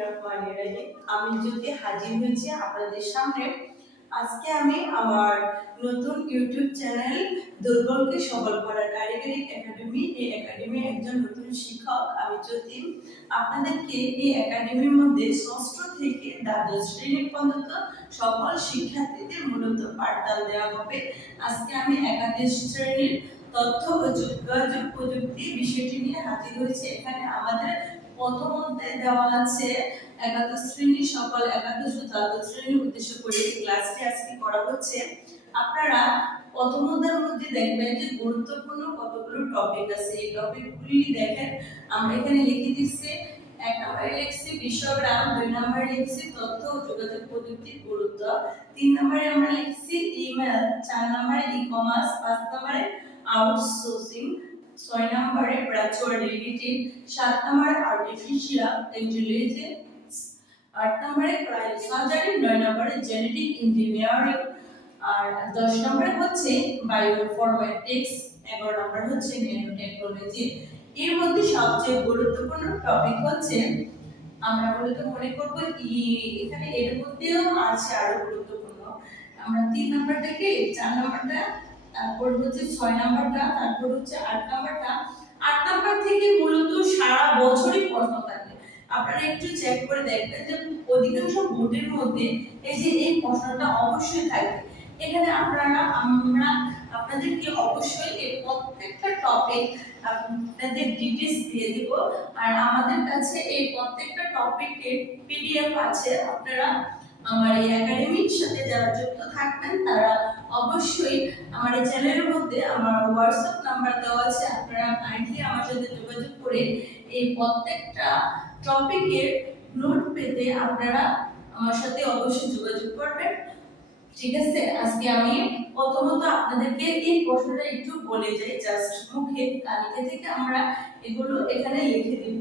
বিসমিল্লাহিররহমানিররহিম। আমি জ্যোতি হাজির হয়েছি আপনাদের সামনে। আজকে আমি আমার নতুন ইউটিউব চ্যানেল দুর্বলকে সবল করার কারিগরি একাডেমি, এই একাডেমির একজন নতুন শিক্ষক আমি জ্যোতি আপনাদেরকে এই একাডেমির মধ্যে ষষ্ঠ থেকে দ্বাদশ শ্রেণী পর্যন্ত সকল শিক্ষার্থীদের মূলত পাঠদান দেওয়া হবে। আজকে আমি একাদশ শ্রেণীর তথ্য ও যোগাযোগ প্রযুক্তি বিষয়টি নিয়ে হাজির হয়েছে। এখানে আমাদের প্রথম অধ্যায়ে দেওয়া আছে একাদশ শ্রেণীর সকল একাদশ ও দ্বাদশ শ্রেণীর উদ্দেশ্য করে এই ক্লাসটি আজকে করা হচ্ছে। আপনারা প্রথম অধ্যায়ের মধ্যে দেখবেন যে গুরুত্বপূর্ণ কতগুলো টপিক আছে। এই টপিকগুলি দেখেন আমরা এখানে লিখে দিচ্ছি। এক নম্বরে লিখছি বিশ্বগ্রাম, দুই নম্বরে লিখছি তথ্য ও যোগাযোগ প্রযুক্তির গুরুত্ব, তিন নম্বরে আমরা লিখছি ইমেল, চার নম্বরে ই কমার্স, পাঁচ নম্বরে আউটসোর্সিং, 6 নম্বরে ভার্চুয়াল রিয়েলিটি, 7 নম্বরে আর্টিফিশিয়াল ইন্টেলিজেন্স, 8 নম্বরে ক্রাইম সার্জারি, 9 নম্বরে জেনেটিক ইঞ্জিনিয়ারিং, আর 10 নম্বরে হচ্ছে বায়োইনফরমেটিক্স, 11 নম্বরে হচ্ছে ন্যানো টেকনোলজি। এর মধ্যে সবচেয়ে গুরুত্বপূর্ণ টপিক হচ্ছে আমরা মূলত মনে করব এখানে এর মধ্যেও আছে আরো গুরুত্বপূর্ণ। আমরা 3 নাম্বার থেকে 4 নাম্বারটা, তারপর হচ্ছে 6 নাম্বারটা, তারপর হচ্ছে 8 নাম্বারটা। 8 নাম্বার থেকে মূলত সারা বছরই প্রশ্ন থাকে। আপনারা একটু চেক করে দেখবেন যে অধিকাংশ বোর্ডের মধ্যে এই যে এই প্রশ্নটা অবশ্যই থাকে। এখানে আমরা আপনাদেরকে অবশ্যই এই প্রত্যেকটা টপিক আপনাদের ডিটেইলস দিয়ে দিব। আর আমাদের কাছে এই প্রত্যেকটা টপিকের পিডিএফ আছে। আপনারা আমার এই একাডেমির সাথে যারা যুক্ত থাকবেন তারা অবশ্যই আমার এই চ্যানেলের মধ্যে আমার হোয়াটসঅ্যাপ নাম্বার দেওয়া আছে। আপনারা কাইন্ডলি আমার সাথে যোগাযোগ করে এই প্রত্যেকটা টপিকের নোট পেতে আপনারা আমার সাথে অবশ্যই যোগাযোগ করবেন। ঠিক আছে, আজকে আমি প্রথমত আপনাদেরকে এই প্রশ্নটা একটু বলে যাই, জাস্ট মুখে। কালকে থেকে আমরা এগুলো এখানে লিখে দিব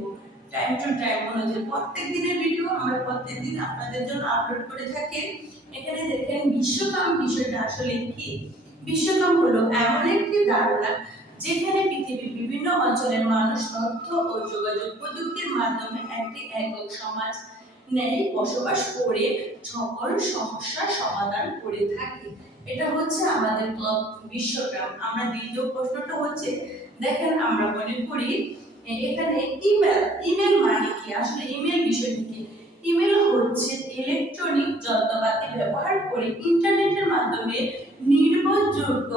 টাইম টু টাইম অনুযায়ী। প্রত্যেক দিনের ভিডিও আমরা প্রত্যেকদিন আপনাদের জন্য আপলোড করে থাকি। এখানে দেখেন বিশ্বকাপ বিষয়টা আসলে কি। বিশ্বকাপ হলো এমন একটি ধারণা যেখানে পৃথিবীর বিভিন্ন অঞ্চলের মানুষ তথ্য ও যোগাযোগ প্রযুক্তির মাধ্যমে একটি একক সমাজ ন্যায় বসবাস করে সকল সমস্যার সমাধান করে থাকে। এটা হচ্ছে আমাদের বিশ্বকাপ। আমরা দ্বিতীয় প্রশ্নটা হচ্ছে দেখেন আমরা মনে করি এখানে ইমেল মানে কি, আসলে ইমেল বিষয়টি কি। ইমেল হচ্ছে ইলেকট্রনিক যন্ত্রপাতি ব্যবহার করে ইন্টারনেটের মাধ্যমে নির্ভরযোগ্য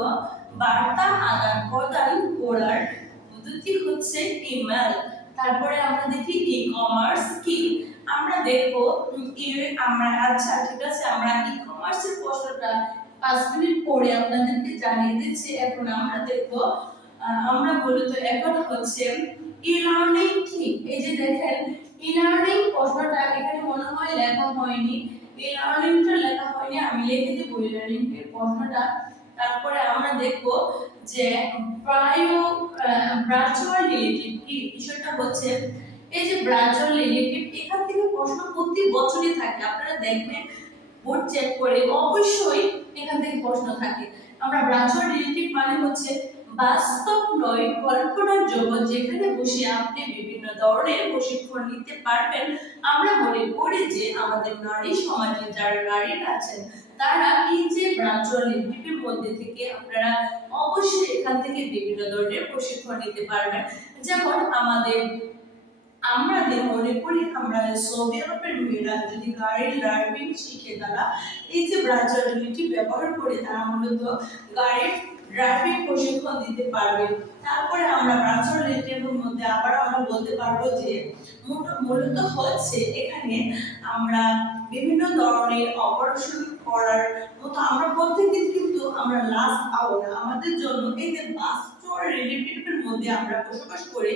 বার্তা আদান প্রদান করার পদ্ধতি হচ্ছে ইমেল। তারপরে আমরা দেখি ই কমার্স কি। আমরা দেখব আমরা আচ্ছা ঠিক আছে, আমরা ই কমার্সের প্রশ্নটা 5 মিনিট পরে আপনাদেরকে জানিয়ে দিচ্ছি। এখন আমরা দেখব আমরা মূলত এখন হচ্ছে ই লার্নিং কি। এই যে দেখেন ই লার্নিং প্রশ্নটা এখানে মনে হয় লেখা হয়নি, ই লার্নিংটা লেখা হয়নি, আমি লিখে দেব ই লার্নিং এর প্রশ্নটা। তারপরে আমরা দেখব যে ভার্চুয়াল রিয়েলিটি কি। বিষয়টা হচ্ছে এই যে ভার্চুয়াল রিয়েলিটি, এখান থেকে প্রশ্ন প্রতি বছরই থাকে। আপনারা দেখবেন বোর্ড চেক করে অবশ্যই এখান থেকে প্রশ্ন থাকে। আমরা ভার্চুয়াল রিয়েলিটি মানে হচ্ছে বাস্তব নয় কল্পনার জগৎ, যেখানে বসে আপনি বিভিন্ন ধরনের প্রশিক্ষণ নিতে পারবেন। আমরা মনে করি যে আমাদের নারী সমাজে যারা নারীরা আছেন তারা এই যে ভার্চুয়াল রিয়েলিটির মধ্যে থেকে আপনারা অবশ্যই এখান থেকে বিভিন্ন ধরনের প্রশিক্ষণ নিতে পারবেন। যেমন আমরা মনে করি আমরা সৌদি আরবের মেয়েরা যদি গাড়ির ড্রাইভিং শিখে, তারা এই যে ভার্চুয়াল রিয়েলিটি ব্যবহার করে তারা মূলত গাড়ির ড্রাইভিং প্রশিক্ষণ দিতে পারবে। তারপরে আমরা ভার্চুয়াল রিয়েলিটির মধ্যে আবার আমরা বলতে পারবো যে মূলত হচ্ছে এখানে আমরা বিভিন্ন ধরনের অপারেশন করার মতো আমরা প্রত্যেকদিন কিন্তু আমরা লাস্ট আওয়ার আমাদের জন্য এই যে ভার্চুয়াল রিয়েলিটির মধ্যে আমরা বসবাস করে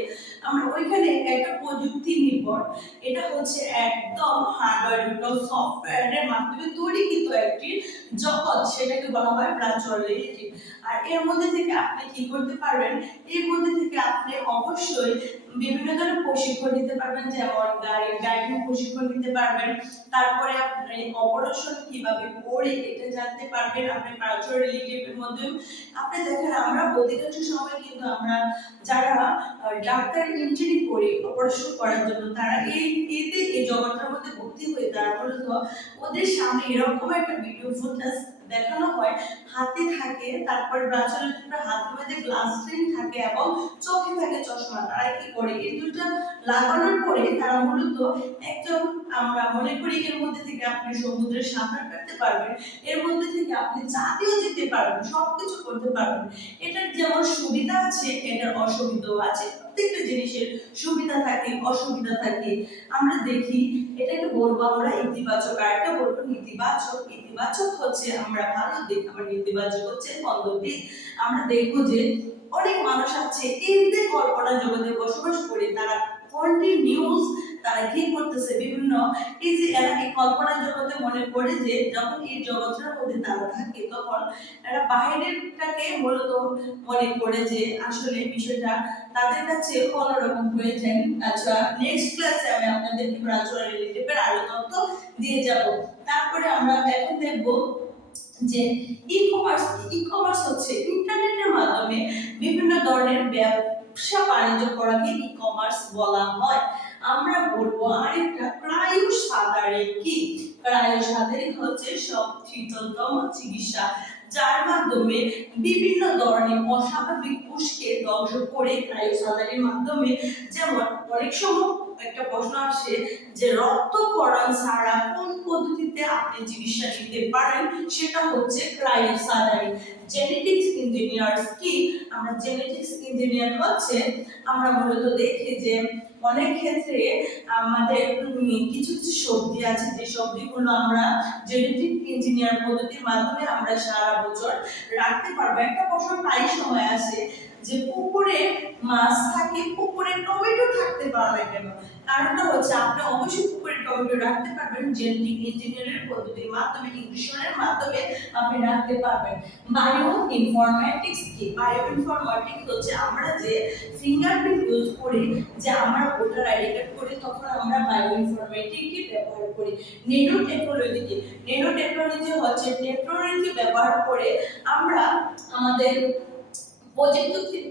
আমরা ওইখানে একটা প্রযুক্তি নির্ভর, এটা হচ্ছে একদম হার্ডওয়্যার এবং সফটওয়্যারের মাধ্যমে তৈরি কিন্তু একটি জগৎ, সেটাকে বলা হয় ভার্চুয়াল রিয়েলিটি। আর এর মধ্যে থেকে আপনি কি করতে পারবেন, এর মধ্যে থেকে আপনি অবশ্যই বিভিন্ন ধরনের প্রশিক্ষণ নিতে পারবেন। যেমন গাড়ির ড্রাইভিং প্রশিক্ষণ নিতে পারবেন, তারপরে আপনি অপারেশন কিভাবে করে এটা জানতে পারবেন আপনি ভার্চুয়াল রিয়েলিটির মধ্যে। আপনি দেখেন আমরা অধিকাংশ সময় কিন্তু আমরা যারা ডাক্তার ইঞ্জিনিয়ারিং করে অপারেশন করার জন্য তারা এই জগৎটার মধ্যে ভর্তি হয়ে তারা মূলত ওদের সামনে এরকম একটা ভিডিও ফুটেজ দেখানো হয়, হাতে থাকে, তারপর ব্রাঞ্চলের হাতের মধ্যে গ্লাস স্ক্রিন থাকে এবং চোখে থাকে চশমা। তারা কি করে এই দুটো লাগানোর পরে তারা মূলত একজন, আমরা মনে করি এর মধ্যে থেকে আপনি সমুদ্রে সাঁতার কাটতে পারবেন, এর মধ্যে থেকে আপনি চাঁদেও যেতে পারবেন, সবকিছু করতে পারবেন। এটার যেমন সুবিধা আছে এটার অসুবিধাও আছে, প্রত্যেকটা জিনিসের সুবিধা থাকে অসুবিধা থাকে। আমরা দেখি এটাকে বলবো আমরা ইতিবাচক, আর একটা বলবো নেতিবাচক। ইতিবাচক হচ্ছে আমরা ভালো দিক, আবার নেতিবাচক হচ্ছে মন্দ দিক। আমরা দেখবো যে অনেক মানুষ আছে এই যে কল্পনা জগতে বসবাস করে, তারা কন্টিনিউস তারা কি করতেছে বিভিন্ন এই যে এরা এই কল্পনা জগতে মনে করে যে যখন এই জগতের মধ্যে তারা থাকে তখন এরা বাইরেরটাকে মূলত মনে করে যে আসলে বিষয়টা তাদের কাছে অন্যরকম হয়ে যায়। আচ্ছা, নেক্সট ক্লাসে আমি আপনাদেরকে ব্রাঞ্চুয়াল রিলেটিভের আরো তথ্য দিয়ে যাব। তারপরে আমরা এখন দেখব যে ই-কমার্স হচ্ছে ইন্টারনেটের মাধ্যমে বিভিন্ন ধরনের ব্যবসা বাণিজ্য করাকে ই-কমার্স বলা হয়। আমরা বলবো আরেকটা ক্রায়োসাদারিক। কি ক্রায়োসাদারিক হচ্ছে সব শীতলতম চিকিৎসা, যার মাধ্যমে বিভিন্ন ধরনের অস্বাভাবিক কোষকে ধ্বংস করে ক্রায়োসাদারির মাধ্যমে। যেমন অনেক সময় একটা প্রশ্ন আসে যে রক্তক্ষরণ ছাড়া কোন পদ্ধতিতে আপনি চিকিৎসা নিতে পারেন, সেটা হচ্ছে ক্রায়োসাদারি। জেনেটিক্স ইঞ্জিনিয়ার্স কি, আমরা জেনেটিক্স ইঞ্জিনিয়ার হচ্ছে আমরা মূলত দেখি যে অনেক ক্ষেত্রে আমাদের কিছু কিছু সবজি আছে যে সবজিগুলো আমরা জেনেটিক ইঞ্জিনিয়ার পদ্ধতির মাধ্যমে আমরা সারা বছর রাখতে পারবো। একটা প্রশ্ন প্রায় সময় আসে যে পুকুরে মাছ থাকে, পুকুরে টমেটো থাকতে পারে না কেন? কারণটা হচ্ছে আপনি অবশ্যই পুকুরে টমেটো রাখতে পারবেন জেনেটিক ইঞ্জিনিয়ারিং পদ্ধতির মাধ্যমে, ইনফিউশনের মাধ্যমে আপনি রাখতে পারবেন। বায়ো ইনফরমেটিক্স কি, বায়ো ইনফরমেটিক্স হচ্ছে আমরা যে ফিঙ্গারপ্রিন্ট ইউজ করি, যে আমরা ভোটার আইডি কার্ড করি, তখন আমরা বায়ো ইনফরমেটিক্স ব্যবহার করি। ন্যানো টেকনোলজি কি, ন্যানো টেকনোলজি হচ্ছে টেকনোলজি ব্যবহার করে আমরা আমাদের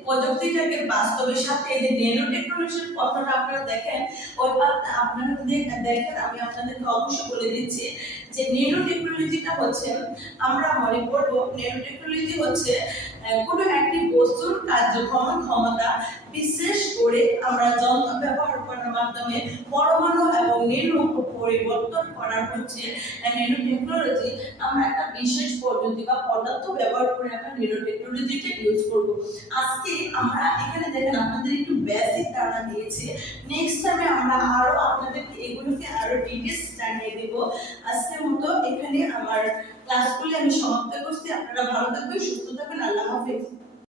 প্রযুক্তিটাকে বাস্তবের সাথে এই যে ন্যানো টেকনোলজির কথাটা আপনারা দেখেন, ওই আপনারা দেখেন, আমি আপনাদেরকে অবশ্যই বলে দিচ্ছি যে ন্যানো টেকনোলজিটা হচ্ছে আমরা মনে করব ন্যানো টেকনোলজি হচ্ছে কোনো একটি বস্তুর কার্যক্ষম ক্ষমতা বিশেষ করে আমরা যন্ত্র ব্যবহার করার মাধ্যমে পরমাণু এবং ন্যানো পরিবর্তন করার হচ্ছে ন্যানো টেকনোলজি। আমরা একটা বিশেষ পদ্ধতি বা পদার্থ ব্যবহার করে আমরা ন্যানো টেকনোলজিটা ইউজ করব। আজকে আমরা এখানে দেখেন আপনাদের একটু বেসিক ধারণা দিয়েছি, নেক্সট টাইমে আমরা আরো আপনাদেরকে এগুলোকে আরো ডিটেইলস জানিয়ে দেব। আজকের মতো এখানে আমার ক্লাসগুলি আমি সমাপ্ত করছি। আপনারা ভালো থাকবেন, সুস্থ থাকবেন, আল্লাহ হাফেজ।